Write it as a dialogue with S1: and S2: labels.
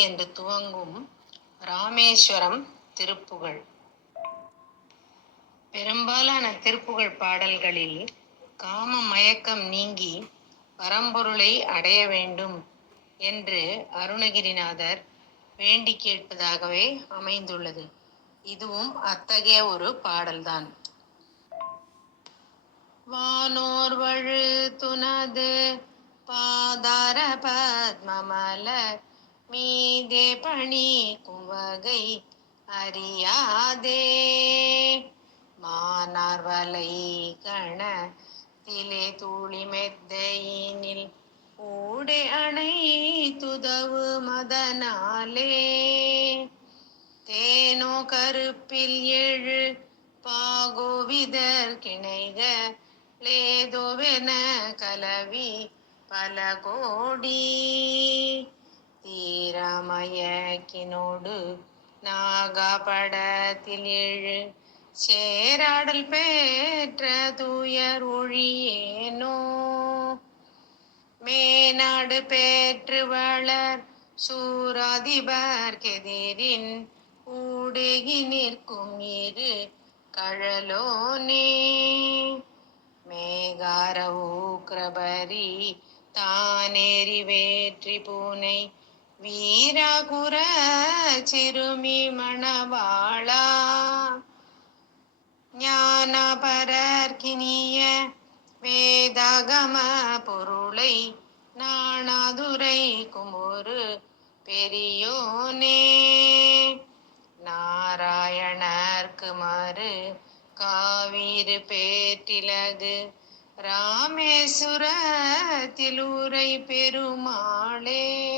S1: என்று துவங்கும் ராமேஸ்வரம் திருப்புகழ். பெரும்பாலான திருப்புகழ் பாடல்களில் காம மயக்கம் நீங்கி பரம்பொருளை அடைய வேண்டும் என்று அருணகிரிநாதர் வேண்டி கேட்பதாகவே அமைந்துள்ளது. இதுவும் அத்தகைய ஒரு பாடல்தான். வானோர் வழு பாதார பத்மமல மீதே பணி குவகை அறியாதே. மானார் வலை கண திலே தூளி மெத்தையினில் ஊடே அணை துதவு மதனாலே. தேனோ கருப்பில் எழு பாகோவிதர் கிணைக லேதோவென கலவி பல கோடி தீரமயக்கினோடு நாகப்படத்தில் எழு சேராடல் பெற்ற தூயர் ஒழியேனோ மேநாடு பெற்று வளர் சூராதிபர் கெதிரின் ஊடேகி நிற்கும் இரு கழலோனே மேகார ஊக்ரபரி தானேறி வேற்றி பூனை வீரகுர சிறுமி மணவாளா. ஞானபரர்கினிய வேதகம பொருளை நாணாதுரை குமுறு பெரியோனே. நாராயணர்க்கு மறு காவிரு பேற்றிலகு ராமேஸ்வரத்தில் உரை பெருமாளே.